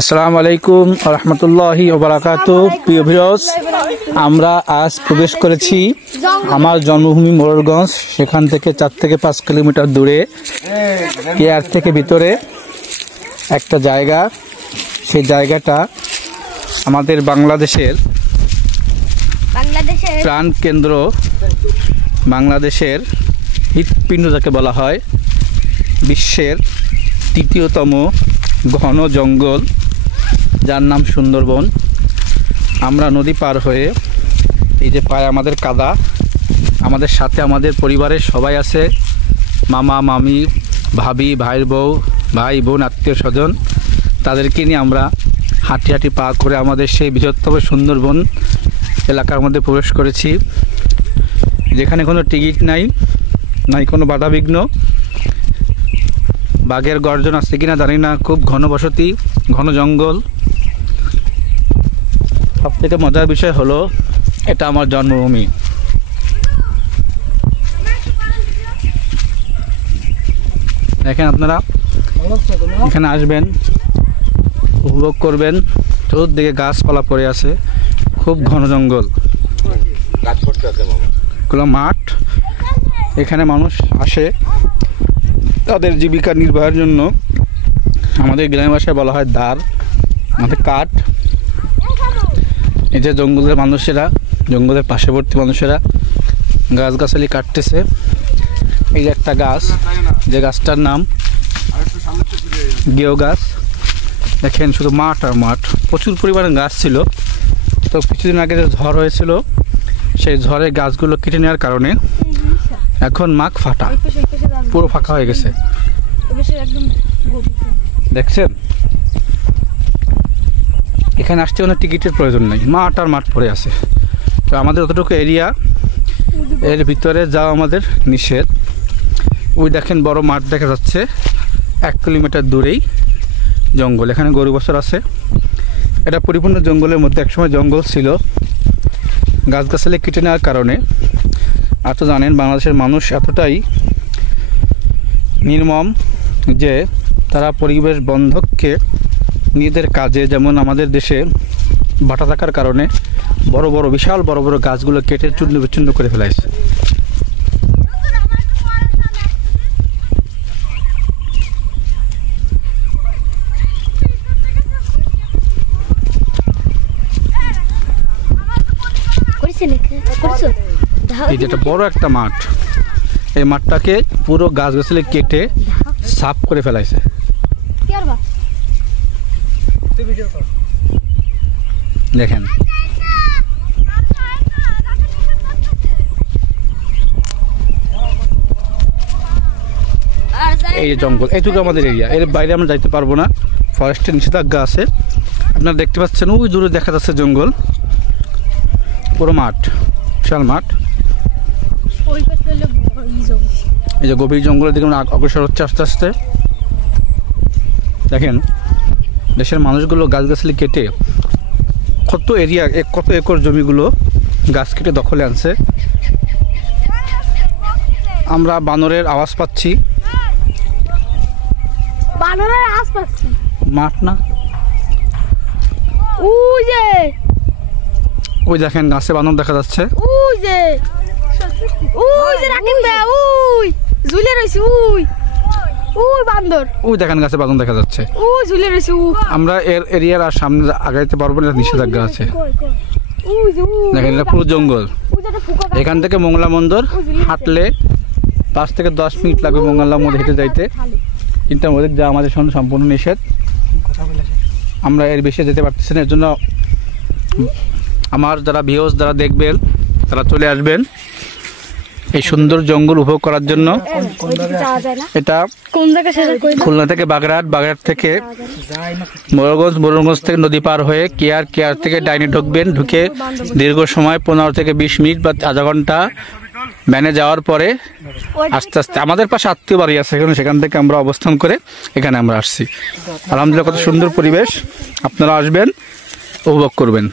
আসসালামু আলাইকুম ওয়া রাহমাতুল্লাহি ওয়া বারাকাতুহু। প্রিয় ভিউয়ার্স, আমরা আজ প্রবেশ করেছি আমার জন্মভূমি মোরলগঞ্জ। সেখান থেকে 4 থেকে 5 কিলোমিটার দূরে কেয়ার থেকে ভিতরে একটা জায়গা। সেই জায়গাটা আমাদের বাংলাদেশের প্রাণ কেন্দ্র, বাংলাদেশের হৃৎপিণ্ড যাকে বলা হয়। বিশ্বের তৃতীয়তম ঘন জঙ্গল, যার নাম সুন্দরবন। আমরা নদী পার হয়ে, এই যে পায়ে আমাদের কাদা, আমাদের সাথে আমাদের পরিবারের সবাই আছে, মামা মামি ভাবি ভাইয়ের বউ ভাই বোন আত্মীয় স্বজন, তাদেরকে নিয়ে আমরা হাঁটি হাঁটি পা করে আমাদের সেই বৃহত্তম সুন্দরবন এলাকার মধ্যে প্রবেশ করেছি, যেখানে কোনো টিকিট নাই, নাই কোনো বাধাবিঘ্ন। বাঘের গর্জন আছে কিনা জানি না, খুব ঘন বসতি, ঘন জঙ্গল। সব থেকে মজার বিষয় হলো এটা আমার জন্মভূমি। দেখেন, আপনারা এখানে আসবেন, উপভোগ করবেন। চতুর্দিকে গাছপালা পড়ে আছে, খুব ঘন জঙ্গল, খোলা মাঠ। এখানে মানুষ আসে তাদের জীবিকা নির্বাহের জন্য। আমাদের গ্রামের ভাষায় বলা হয় দাঁড়, আমাদের কাঠ। এই যে জঙ্গলের মানুষেরা, জঙ্গলের পার্শ্ববর্তী মানুষেরা গাছগাছালি কাটতেছে। এই যে একটা গাছ, যে গাছটার নাম গেও গাছ। দেখেন, শুধু মাঠ আর মাঠ, প্রচুর পরিমাণে গাছ ছিল। তো কিছুদিন আগে যে ঝড় হয়েছিল, সেই ঝড়ে গাছগুলো কেটে নেওয়ার কারণে এখন মাঠ ফাটা, পুরো ফাঁকা হয়ে গেছে। দেখছেন, এখানে আসতে কোনো টিকিটের প্রয়োজন নেই, মাঠ আর মাঠ পড়ে আছে। তো আমাদের অতটুকু এরিয়া, এর ভিতরে যাওয়া আমাদের নিষেধ। ওই দেখেন বড় মাঠ দেখা যাচ্ছে, 1 কিলোমিটার দূরেই জঙ্গল। এখানে গরু বছর আছে। এটা পরিপূর্ণ জঙ্গলের মধ্যে একসময় জঙ্গল ছিল, গাছগাছালি কেটে নেওয়ার কারণে। আর তো জানেন, বাংলাদেশের মানুষ এতটাই নির্মম যে তারা পরিবেশ বন্ধককে নিজেদের কাজে, যেমন আমাদের দেশে ভাটা থাকার কারণে বড় বড় বিশাল বড় বড় গাছগুলো কেটে চূর্ণ বিচ্ছিন্ন করে ফেলাইছে। এই যেটা বড় একটা মাঠ, এই মাঠটাকে পুরো গাছগাছালি কেটে সাফ করে ফেলাইছে। দেখেন, এই জঙ্গল, এইটুকু আমাদের এরিয়া। এর বাইরে আমরা যাইতে পারবো না, ফরেস্টের নিষেধাজ্ঞা আছে। আপনারা দেখতে পাচ্ছেন, ওই দূরে দেখা যাচ্ছে জঙ্গল, পুরো মাঠ, বিশাল মাঠ। এই যে গভীর জঙ্গলের দিকে আমরা অগ্রসর হচ্ছে আস্তে আস্তে। দেখেন, দেশের মানুষগুলো গাছগাছালি কেটে কত এরিয়া, কত একর জমিগুলো গাছ কেটে দখলে আনছে। আমরা বানরের আওয়াজ পাচ্ছি, মাঠ না, ওই দেখেন গাছে বানর দেখা যাচ্ছে। ওই দেখেন গাছে বানর দেখা যাচ্ছে। আমরা এর এরিয়ার আর সামনে আগাইতে পারবো না, নিষেধাজ্ঞা আছে। দেখেন, এটা পুরো জঙ্গল। এখান থেকে মংলা মন্দর হাঁটলে 5 থেকে 10 মিনিট লাগবে মঙ্গলার মধ্যে হেঁটে যাইতে, কিন্তু ওদের যা আমাদের সঙ্গে সম্পূর্ণ নিষেধ। আমরা এর বেশি যেতে পারতেছি না। এর জন্য আমার যারা ভিউয়ার্স, যারা দেখবেন, তারা চলে আসবেন এই সুন্দর জঙ্গল উপভোগ করার জন্য। এটা খুলনা থেকে বাগেরহাট, বাগেরহাট থেকে মোরলগঞ্জ, মোরলগঞ্জ থেকে নদী পার হয়ে কেয়ার, কেয়ার থেকে ডাইনে ঢুকবেন। ঢুকে দীর্ঘ সময় 15 থেকে 20 মিনিট বা আধা ঘন্টা ভ্যানে যাওয়ার পরে আস্তে আস্তে আমাদের পাশে আত্মীয় বাড়ি আছে, সেখান থেকে আমরা অবস্থান করে এখানে আমরা আসছি। আলহামদুলিল্লাহ, কত সুন্দর পরিবেশ। আপনারা আসবেন, উপভোগ করবেন।